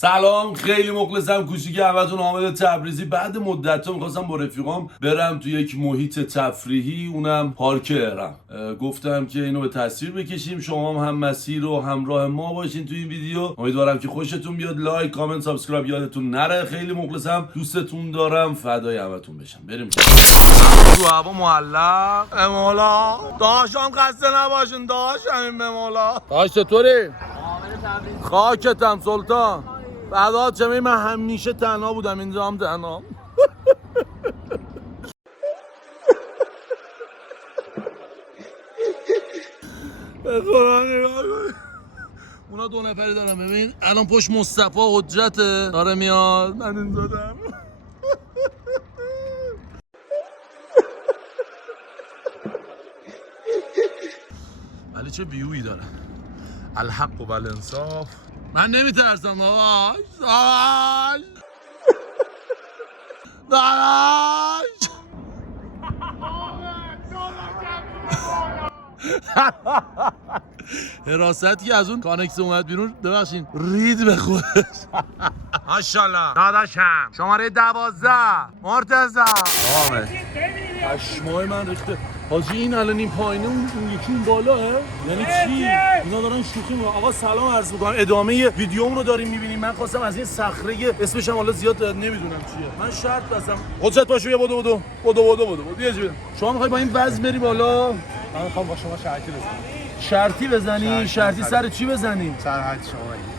سلام، خیلی مخلصم. کوچیک همتون حامد تبریزی. بعد مدت می‌خواستم با رفیقام برم تو یک محیط تفریحی، اونم پارک ارم. گفتم که اینو به تصویر بکشیم، شما هم مسیر و همراه ما باشین تو این ویدیو. امیدوارم که خوشتون بیاد. لایک، کامنت، سابسکرایب یادتون نره. خیلی مخلصم، دوستتون دارم، فدای همتون بشم. بریم تو هوا معلق. مولا داشتم خسته نباشین، داشتم به مولا. داش چطوری؟ خاکتم سلطان. بعدا چه من همیشه تنها بودم، اینجا هم تنها. به قرآن نگاه کن. اونا دو نفری دارم، ببین الان پشت مصطفی حجته داره میاد، من این زدم. ولی چه ویویی داره. الحق و بالانصاف. من نمیترسم داداش. داداش حراستی از اون کانکس اومد بیرون، ببخشین رید به خودش. ماشاءالله داداشم. شماره 12 مرتضی. آمه پشمای من ریخته. حاجی این الان این پایینه، اون یکی اون بالاه، یعنی چی؟ اینا دارن شوخی میکنن. آقا سلام عرض میکنم، ادامه ویدیومون رو داریم میبینیم. من خواستم از این صخره، اسمش هم حالا زیاد نمیدونم چیه، من شرط بستم. قدرت باشو بیا بدو بیا جون. شما میخوای با این وزن بری بالا؟ من میخوام با شما شرطی بزنم. شرطی بزنی؟ شرطی سر چی بزنیم؟ سر هر چی شما بگید.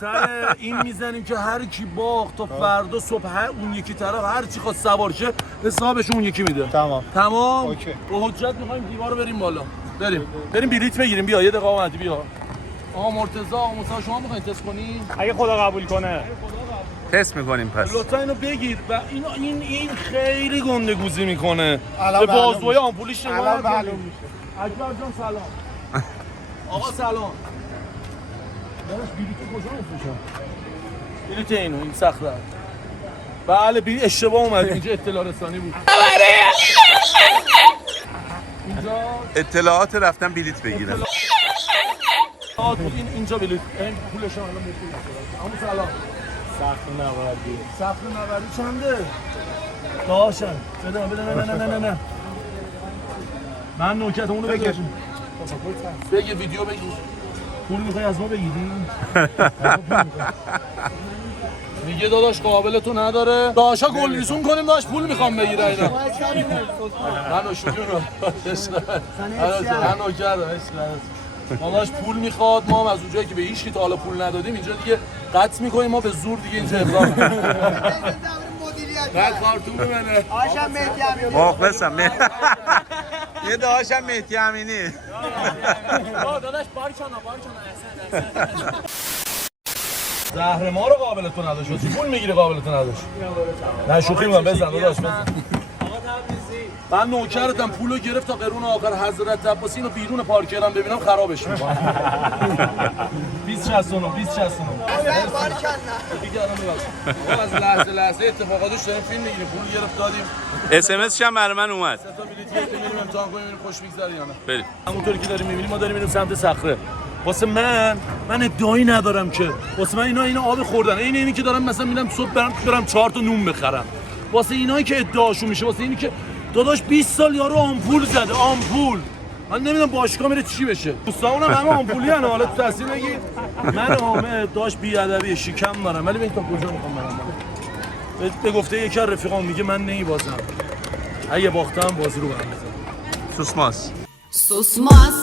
سر این میزنیم که هر کی باخت تا فردا صبح اون یکی طرف هر چی خواست سوار شه حسابش اون یکی میده. تمام. اوکی. با حجت میخوایم دیوار رو بریم بالا. بریم بلیط بگیریم. بیا یه دقیقه اومدی بیا. آقا مرتضی، آقا موسی، شما میخواین تست کنین؟ اگه خدا قبول کنه تست میکنیم. پس لطفا اینو بگیر. و این خیلی گندگوزی میکنه. الان به بازوی آمپولیش الان معلوم میشه. اکبر جان سلام. آقا سلام. داداش بلیط کجا میفروشن؟ بلیط این صخره. بله بلیط اشتباه اومد اینجا، اطلاع رسانی بود. اینجا اطلاعات رفتن بلیط بگیرن. اینجا بلیط. این پولش الان میگیرم. اما سلام. سخت نوردی چنده؟ داشتم. بده نه. من نوکت اونو بگیر. بگیر ویدیو بگیر. پول میخوای از ما بگیری؟ میگه داداش قابل تو نداره. داشا گل ریزون کنیم، داش پول میخوام بگیره اینا. من شوخی رو. من نوکر داداش پول میخواد. ما هم از اونجایی که به هیچ کی تا حالا پول ندادیم اینجا دیگه قطع میکنیم. ما به زور دیگه اینجا اقدام میکنیم. بعد کارتون ببینه. آشم مهدی امینی. مخلصم. یه داشتم مهدی امینی. داداش بارچانا زهر ما رو قابل تو نداشت. چی پول میگیری قابل تو نداشت؟ نه شوخی میکنم. بزن داداش بزن. من نوکرتم. پولو گرفت تا قرون آخر حضرت عباسی. اینو بیرون پارک کردم ببینم خرابش میکنم. 2069 دیگه الان میاد. از لحظه اتفاقاتش داریم فیلم میگیریم. پول گرفت دادیم. اس ام اس هم برای من اومد. سه تا بلیط میریم امتحان کنیم ببینیم خوش میگذره یا نه. بریم. همونطوری که داریم میبینیم ما داریم میریم سمت صخره. واسه من ادعایی ندارم که واسه من اینا آب خوردن. اینی که دارم مثلا میرم صبح برم 4 تا نون بخرم. واسه اینایی که ادعاشون میشه، واسه اینی که داداش 20 سال یارو آمپول زده. آمپول من نمیدونم باشگاه میره چی بشه. دوستامونم همه آمپولی ان. حالا تو تصمیم بگیر. من حامد داش بی ادبی شکم دارم ولی ببین تا کجا میخوام برم. به گفته یکی از رفیقام میگه من نمیبازم. اگه باختم بازی رو برمی‌دارم. Susmaz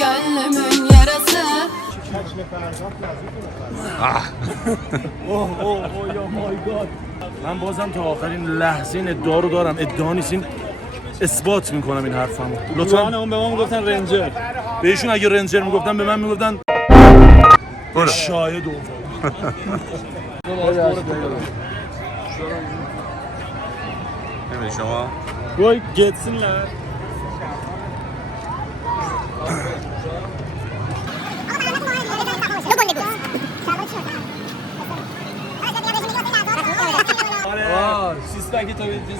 gönlümün yarası. من بازم تا آخرین لحظه این ادعا رو دارم. ادعا نیست، این اثبات میکنم این حرفمو. لطفا اون به ما میگفتن رنجر. بهشون اگه رنجر میگفتن به من میگفتن شاهد. نمی‌دونی شما Boy geçsinler.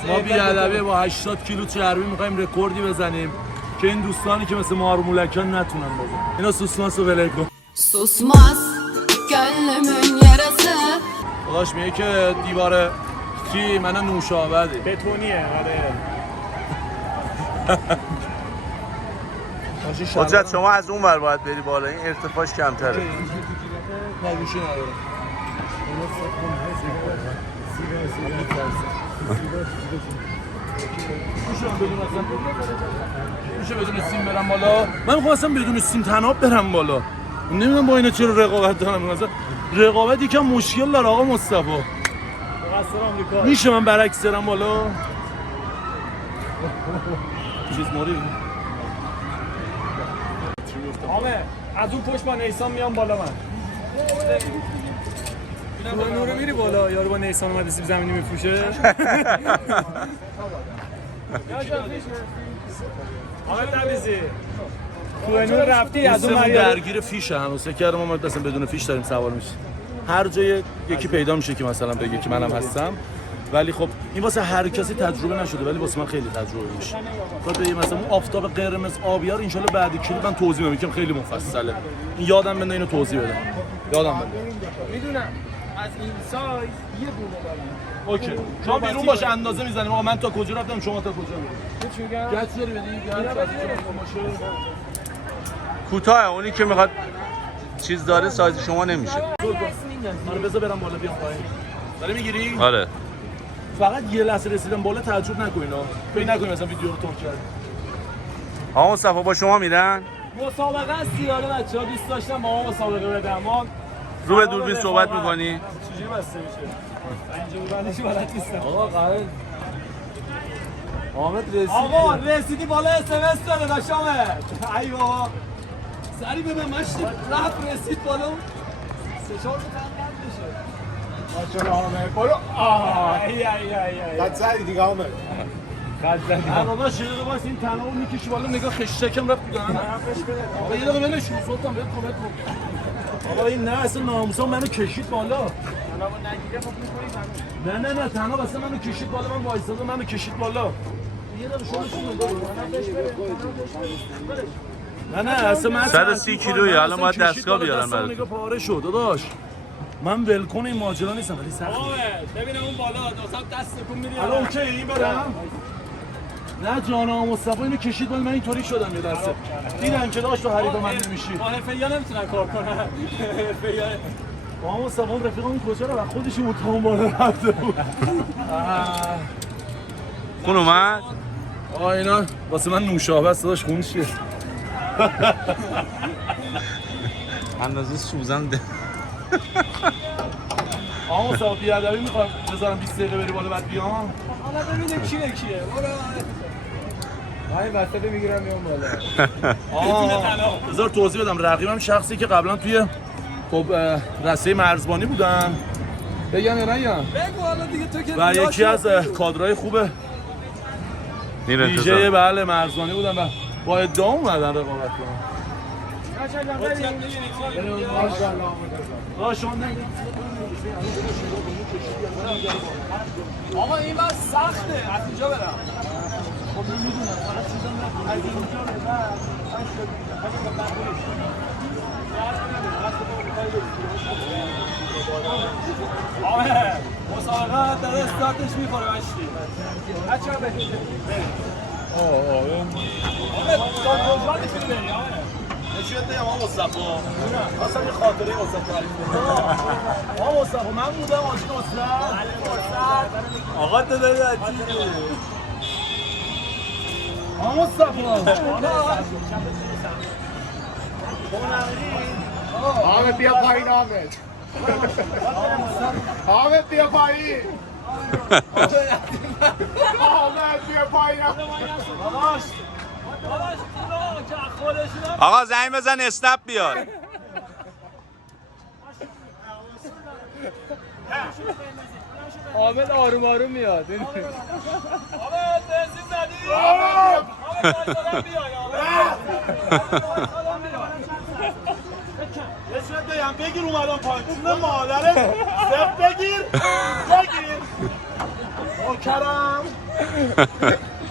ما بی‌ادبی با 80 کیلو چربی میخوایم رکوردی بزنیم که این دوستانی که مثل مارمولکان نتونن بزنن. اینا سوسماس و ولکن. Susmaz gönlümün yarası. داداش میگه که دیوار کی من نوشابده بتونیه آره. حجت شما از اون ور باید بری بالا، این ارتفاعش کمتره. نگوشی نداره. میشه بدون سیم برم بالا؟ من میخوام اصلا بدون سیم تناب برم بالا. نمیدونم با اینا چرا رقابت دارم. مثلا رقابت یکم مشکل داره آقا مصطفی. میشه من برعکس برم بالا؟ چیز موری آمه از اون پشت با نیسان میام بالا من. نورو میری بالا یارو با نیسان اومده سیب زمینی میفروشه. آقا تبریزی کوهنور رفتی از اون دوستمون درگیر فیشه هنوز کردم ما مثلا بدون فیش داریم سوار میشیم. هر جای یکی پیدا میشه که مثلا بگه که منم هستم، ولی خب این واسه هر کسی تجربه نشده، ولی واسه من خیلی تجربه میشه. تا به مثلا اون آفتاب قرمز آبیار ان شاءالله بعد کلی من توضیح میدم، خیلی مفصله. این یادم بنده اینو توضیح بدم. یادم بنده. میدونم از این سایز یه بونه دارم. اوکی. شما بیرون باشه اندازه میزنیم. آقا من تا کجا رفتم شما تا کجا میرید؟ چی میگم؟ گچ داری بدی؟ کوتاه اونی که میخواد چیز داره سایز شما نمیشه. آره بذار برم بالا بیام پایین. داری میگیری؟ آره. فقط یه لحظه رسیدم بالا تعجب نکنین ها. فکر نکنین مثلا ویدیو رو تون کرد. آقا مصطفی با شما میرن؟ مسابقه است یالا بچه‌ها دوست داشتم با ما مسابقه بدم. ما رو به دوربین صحبت می‌کنی؟ چجوری بسته میشه؟ اینجوری بندش بلد نیستم. آقا قرار حامد رسید. آقا رسیدی بالا اس داره داشامه. ای بابا. سری ببین مشتی رفت رسید بالا. سه چهار تا قند بشه. ماشاءالله حامد برو. ای قد زدی دیگه حامد. قد زدی. بابا شیرین باش این تناو میکشی بالا نگاه خشکم رفت دیگه. آقا یه دقیقه ولش کن سلطان بهت کمک کن. آقا این نه اصلا ناموسا منو کشید بالا. نه تنها اصلا منو کشید بالا، من وایسادم منو کشید بالا. یه دقیقه شما نه اصلا من 130 کیلویی، الان باید دستگاه بیارن برات. نگاه پاره شد داداش. من ولکن این ماجرا نیستم ولی سخت. ببینم اون بالا دوستم دست تکون میدی. الان اوکی این برم. نه جانا مصطفی اینو کشید بالا، من اینطوری شدم یه دسته. دیدن که داشت تو حریف من نمیشی. با حرفه‌ای نمیتونن کار کنن. حرفه‌ای با مصطفی رفیقم کجا رو خودش متهم بالا رفته بود. خون اومد؟ آه اینا واسه من نوشابه است داداش. خون چیه؟ اندازه سوزن ده. آقا مصطفی بیادبی میخوام بذارم 20 دقیقه بری بالا بعد بیام. حالا ببینیم کی به کیه. برو. من وسط میگیرم میام بالا. بذار توضیح بدم. رقیبم شخصی که قبلا توی خب رسته مرزبانی بودم. بگم یا نگم؟ بگو حالا دیگه تو که و یکی از کادرهای خوب ویژه بله مرزبانی بودم و با ادعا اومدن رقابت کنم. آقا این بس سخته از اینجا برم. خب میدونم فقط چیزم از اینجا به بعد آره مسابقه در استارتش میخوره مشتی. بچه‌ها برید. آره دانشگاه میتونی بری آره. نشون بدم آقا مصطفی. اصلا یه خاطره واسه تعریف کنم. آقا مصطفی من بودم آشنا استاد. آقا تو داری چی؟ آقا مصطفی. حامد بیا پایین حامد. حامد بیا پایین. حامد بیا پایین. آقا زنگ بزن اسنپ بیاد. عامل آروم آروم میاد. عامل بنزین زدی؟ حامد عامل بیای نشون بدم بگیر اومدم پایین. نه مادرت سفت بگیر. کرم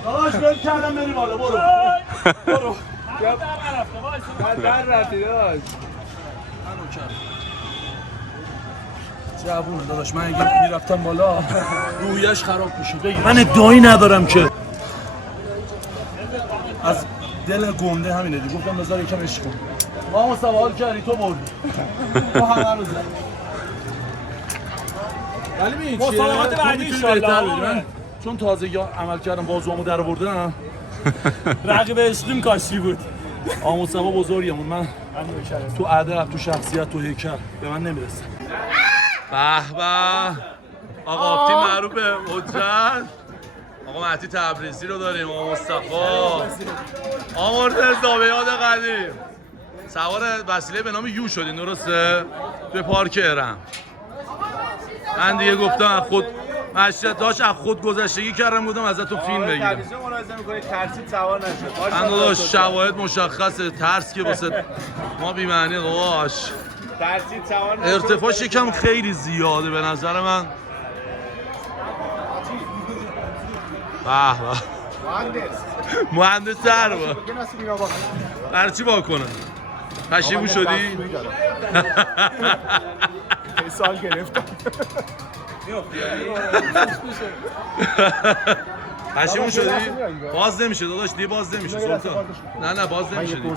داداش بل کردم بری بالا برو. در رفتی داشت. جوونه داداش، من اگه میرفتم بالا رویش خراب میشه. من ادعایی ندارم که از دل گنده همینه دیگه، گفتم بذار یکم عشق کن. ما سوال کردی تو بردی. تو همه رو زد. ولی ببین چیه؟ مسابقات بعدی ان شاءالله. چون تازگی عمل کردم بازوامو در آوردم. رقیب اصلیم کاشی بود. آموزسوا بزرگمون، من تو ادب، تو شخصیت، تو هیکل به من نمیرسه. به به آقا آبتی معروفه حجت. آقا مهدی تبریزی رو داریم، آقا مصطفی، آقا مرتضی به یاد قدیم. سوار وسیله به نام یو شدین درسته؟ توی پارک ارم. من دیگه گفتم از خود مشیت داشت، از خود گذشتگی کردم، بودم ازتون فیلم بگیرم. تبریزی ملاحظه می‌کنی ترسید سوار نشد. من داداش شواهد مشخصه، ترس که واسه ما بی‌معنی قاش. ترسید سوار نشد. ارتفاعش یکم خیلی زیاده به نظر من. به مهندس سر با برای چی با کنن؟ پشیمون شدی؟ سال گرفتم. پشیمون شدی؟ باز نمیشه داداش، دیگه باز نمیشه سلطان. نه باز نمیشه دیگه.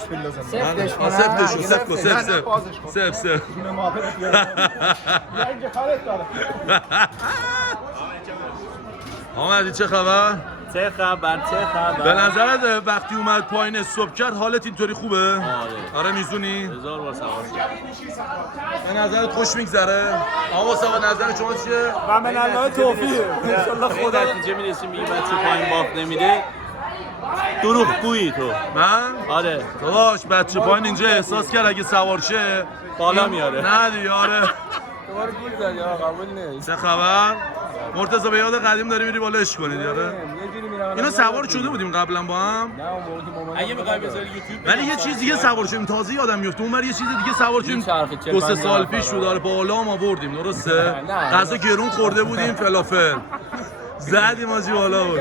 سف آمدی چه خبر؟ چه خبر؟ به نظرت وقتی اومد پایین استوب کرد حالت اینطوری خوبه؟ آره میزونی؟ 1000 بار سوار به نظرت خوش میگذره؟ آقا سوا نظر شما چیه؟ و من الله توفیق ان شاء الله خدا نتیجه میرسیم میگه بچه پایین باخت نمیده. دروغگویی تو. من؟ آره داداش بچه پایین اینجا احساس کرد اگه سوار شه بالا میاره. نه دیگه آره. دوباره گول زدی آقا قبول نیست. چه خبر؟ مرتضی به یاد قدیم داری میری بالا عشق کنید آره؟ اینا سوار شده بودیم قبلا با هم؟ اگه می‌خوای بذاری یوتیوب ولی یه چیز دیگه سوار شدیم تازه یادم میفته، اونور یه چیز دیگه سوار شدیم 2-3 سال پیش بود آره، بالا هم آوردیم درسته؟ غذا گرون خورده بودیم فلافل زدیم آجی بالا بود.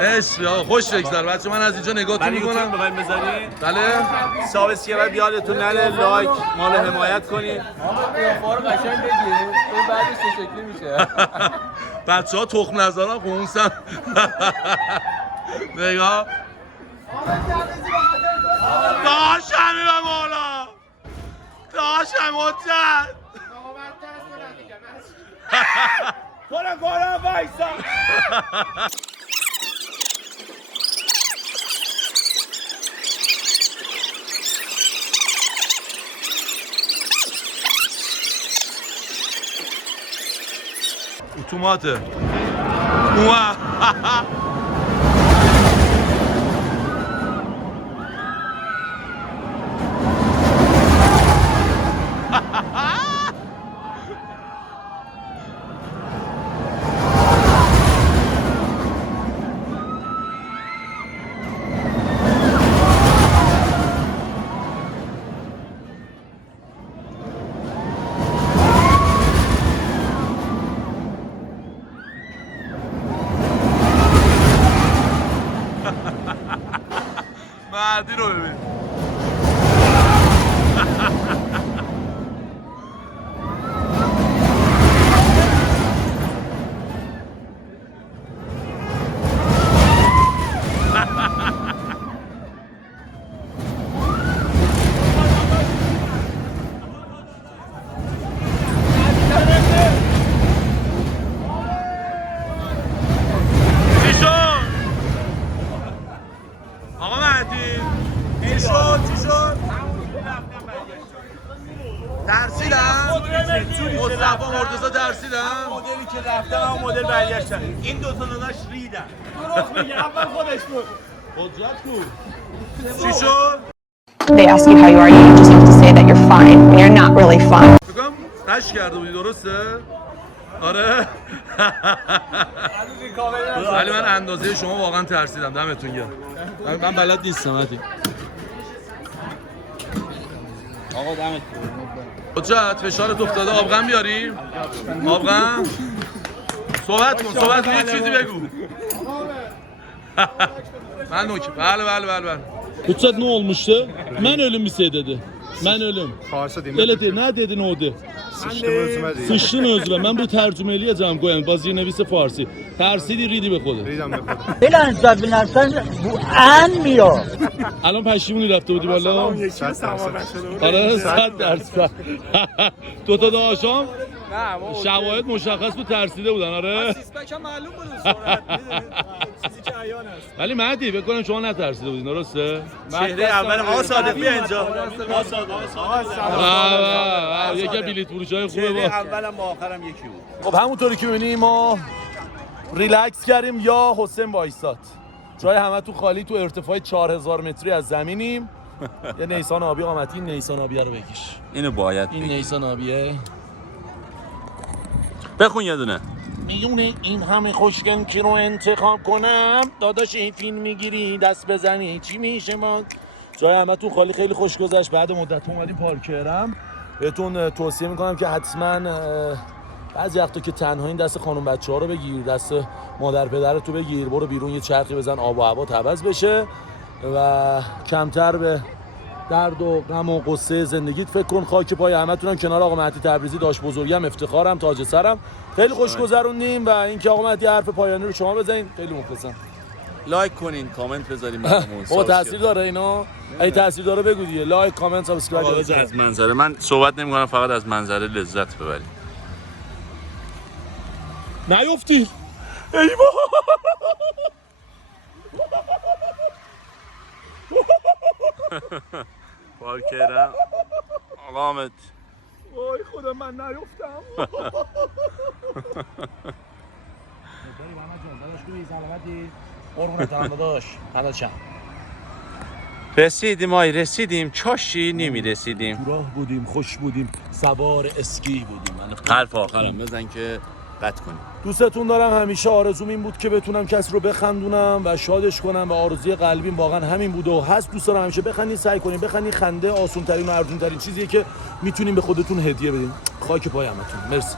عشق آقا خوش بگذر بچه، من از اینجا نگاهتون میکنم. بخوایم بزنی بله سابسکرایب یادتون نره، لایک ما رو حمایت کنید. فارو قشنگ بگیر این بعدش چه شکلی میشه. بچه ها تخم نظرم خونسن. نگاه داشتم میبن بالا داشتم حجت گلم وایسا. اتوماته اوه مهدی رو ببین. مصطفی مرتضی ترسیدم. مدلی که رفتن اون مدل برگشتن. این دو تا داداش ریدن. دروغ میگه اول خودش بود. قدرت بود. چی شد؟ They ask you how you are, you just have to say that you're fine when you're not really fine. بگم قش کرده بودی درسته؟ آره. ولی من اندازه شما واقعا ترسیدم، دمتون گرم. من بلد نیستم حتی. آقا دمت حجت فشارت افتاده، آبغن بیاریم؟ آبغن؟ صحبت کن یه چیزی بگو. Ben okey. Bəli. Uçad nə olmuşdu? Mən ölüm dedi. Mən ölüm. Farsa demək. Elə deyir, nə dedin o de? Sıçtın özür ben bu tercümeleyeceğim koyun bazı نویس فارسی ترسیدی ریدی به خودت بلند حساب بنرسن بو ان میاد الان پشیمونی رفته بودی بالا اون یکی رو سوار نشده بود. آره 100% دو تا داشام شواهد مشخص بود ترسیده بودن آره سیسپکم معلوم بود سرعت چیزی که عیان است. ولی مهدی فکر کنم شما نترسیده بودین درسته چهره اول آقا صادق بیا اینجا. یکی بلیط فروشای خوبه با اولم با آخرم یکی بود. خب همونطوری که می‌بینیم ما ریلکس کردیم یا حسین وایساد جای همه تو خالی تو ارتفاع 4000 متری از زمینیم یه نیسان آبی قامتی نیسان آبیه رو بکش اینو باید این بگی. نیسان آبیه بخون یه دونه. میونه این همه خوشگل کی رو انتخاب کنم داداش این فیلم میگیری دست بزنی چی میشه ما جای همه تو خالی خیلی خوش گذشت بعد مدت اومدیم پارک کردم بهتون توصیه میکنم که حتما بعضی وقتا که تنها این دست خانم بچه‌ها رو بگیر دست مادر پدرتو بگیر برو بیرون یه چرخی بزن آب و هوا عوض بشه و کمتر به درد و غم و قصه زندگیت فکر کن خاک پای همتونم کنار آقا مهدی تبریزی داشت بزرگم افتخارم تاج سرم خیلی خوش گذروندیم و اینکه آقا مهدی حرف پایانی رو شما بزنین خیلی مخلصم لایک کنین کامنت بذارین برامون. بابا تاثیر داره اینا ای تاثیر داره بگو دیگه لایک کامنت سابسکرایب از منظره من صحبت نمی‌کنم فقط از منظره لذت ببرید. نیفتی ای پارک کردم. آقا حامد وای خدا من نیفتم رسیدیم چاشی نمی‌رسیدیم. راه بودیم خوش بودیم سوار اسکی بودیم حرف آخرم بزن که قطع کنیم. دوستتون دارم همیشه آرزوم این بود که بتونم کسی رو بخندونم و شادش کنم و آرزوی قلبیم واقعا همین بوده و هست دوست دارم همیشه بخندین سعی کنین بخندین خنده آسون ترین و ارزون ترین چیزیه که میتونین به خودتون هدیه بدین خاک پای همتون مرسی